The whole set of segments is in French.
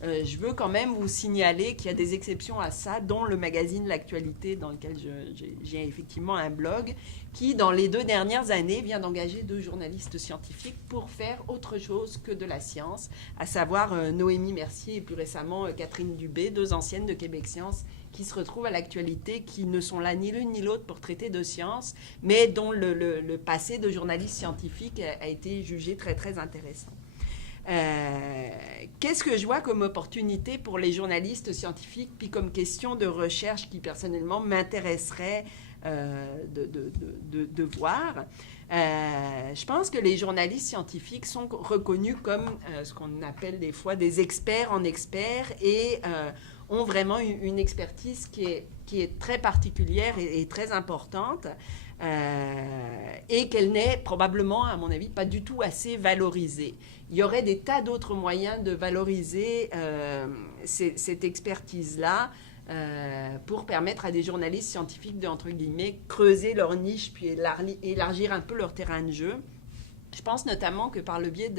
je veux quand même vous signaler qu'il y a des exceptions à ça, dont le magazine L'Actualité, dans lequel j'ai effectivement un blog, qui, dans les 2 dernières années, vient d'engager 2 journalistes scientifiques pour faire autre chose que de la science, à savoir Noémie Mercier et plus récemment Catherine Dubé, 2 anciennes de Québec Science, qui se retrouvent à L'Actualité, qui ne sont là ni l'une ni l'autre pour traiter de science, mais dont le passé de journaliste scientifique a été jugé très très intéressant. Qu'est-ce que je vois comme opportunité pour les journalistes scientifiques, puis comme question de recherche qui personnellement m'intéresserait de voir? Je pense que les journalistes scientifiques sont reconnus comme ce qu'on appelle des fois des experts en experts et ont vraiment une expertise qui est très particulière et très importante. Et qu'elle n'est probablement, à mon avis, pas du tout assez valorisée. Il y aurait des tas d'autres moyens de valoriser cette expertise-là pour permettre à des journalistes scientifiques de, entre guillemets, creuser leur niche puis élargir un peu leur terrain de jeu. Je pense notamment que par le biais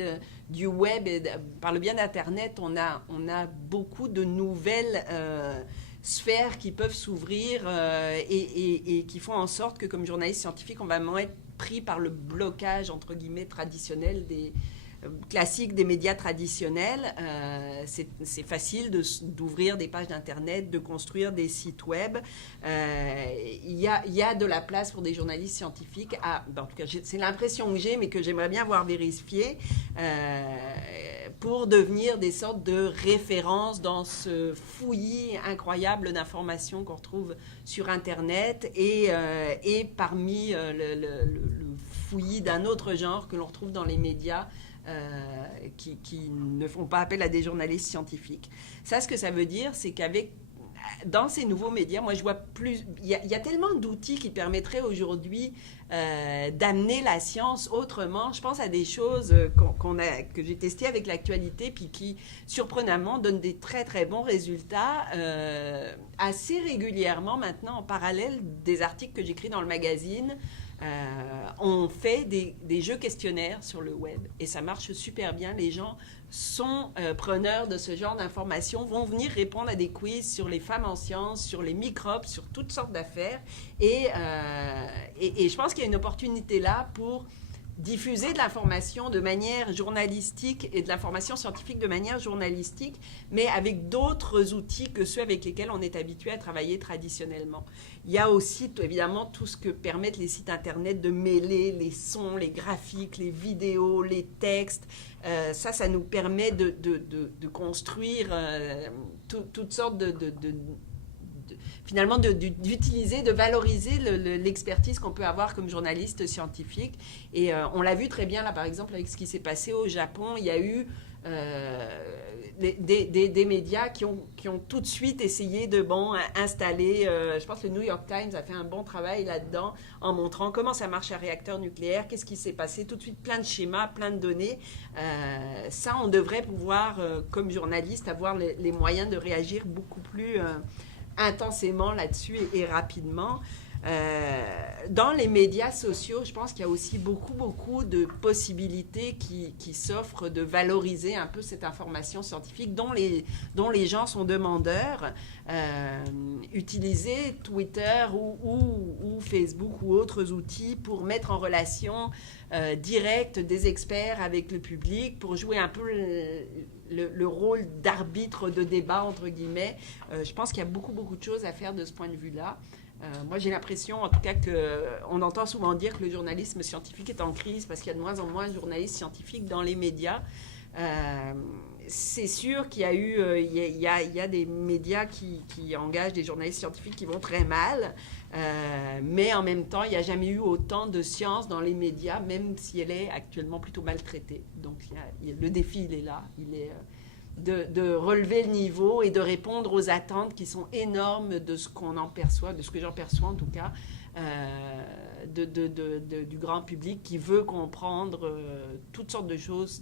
du web et par le biais d'Internet, on a beaucoup de nouvelles sphères qui peuvent s'ouvrir et qui font en sorte que, comme journaliste scientifique, on va moins être pris par le blocage, entre guillemets, traditionnel classique des médias traditionnels. C'est facile d'ouvrir des pages d'Internet, de construire des sites web. Il y a de la place pour des journalistes scientifiques. En tout cas, c'est l'impression que j'ai, mais que j'aimerais bien voir vérifier, pour devenir des sortes de références dans ce fouillis incroyable d'informations qu'on retrouve sur Internet et parmi le fouillis d'un autre genre que l'on retrouve dans les médias qui ne font pas appel à des journalistes scientifiques. Ça, ce que ça veut dire, c'est dans ces nouveaux médias, moi je vois plus... Il y a tellement d'outils qui permettraient aujourd'hui d'amener la science autrement. Je pense à des choses que j'ai testées avec L'Actualité, puis qui, surprenamment, donnent des très très bons résultats assez régulièrement maintenant, en parallèle des articles que j'écris dans le magazine. On fait des jeux questionnaires sur le web et ça marche super bien. Les gens sont preneurs de ce genre d'informations, vont venir répondre à des quiz sur les femmes en sciences, sur les microbes, sur toutes sortes d'affaires. Et je pense qu'il y a une opportunité là pour diffuser de l'information de manière journalistique et de l'information scientifique de manière journalistique, mais avec d'autres outils que ceux avec lesquels on est habitué à travailler traditionnellement. Il y a aussi, évidemment, tout ce que permettent les sites Internet de mêler les sons, les graphiques, les vidéos, les textes. Ça nous permet de construire toutes sortes finalement d'utiliser, de valoriser l'expertise qu'on peut avoir comme journaliste scientifique. Et on l'a vu très bien là, par exemple, avec ce qui s'est passé au Japon. Il y a eu des médias qui ont tout de suite essayé de installer, je pense que le New York Times a fait un bon travail là-dedans en montrant comment ça marche un réacteur nucléaire, qu'est-ce qui s'est passé, tout de suite plein de schémas, plein de données. Ça, on devrait pouvoir, comme journaliste, avoir les moyens de réagir beaucoup plus intensément là-dessus et rapidement. Dans les médias sociaux, je pense qu'il y a aussi beaucoup de possibilités qui s'offrent de valoriser un peu cette information scientifique dont les gens sont demandeurs. Utiliser Twitter ou Facebook ou autres outils pour mettre en relation directe des experts avec le public, pour jouer un peu le rôle d'arbitre de débat, entre guillemets. Je pense qu'il y a beaucoup de choses à faire de ce point de vue-là. Moi, j'ai l'impression, en tout cas, qu'on entend souvent dire que le journalisme scientifique est en crise parce qu'il y a de moins en moins de journalistes scientifiques dans les médias. C'est sûr qu'il y a eu, il y a des médias qui engagent des journalistes scientifiques qui vont très mal, mais en même temps, il n'y a jamais eu autant de science dans les médias, même si elle est actuellement plutôt maltraitée. Donc, le défi, il est là. Il est de relever le niveau et de répondre aux attentes qui sont énormes de ce qu'on en perçoit, de ce que j'en perçois en tout cas, du grand public qui veut comprendre toutes sortes de choses,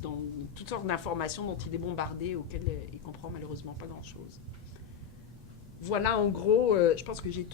toutes sortes d'informations dont il est bombardé, auxquelles il ne comprend malheureusement pas grand-chose. Voilà en gros, je pense que j'ai tout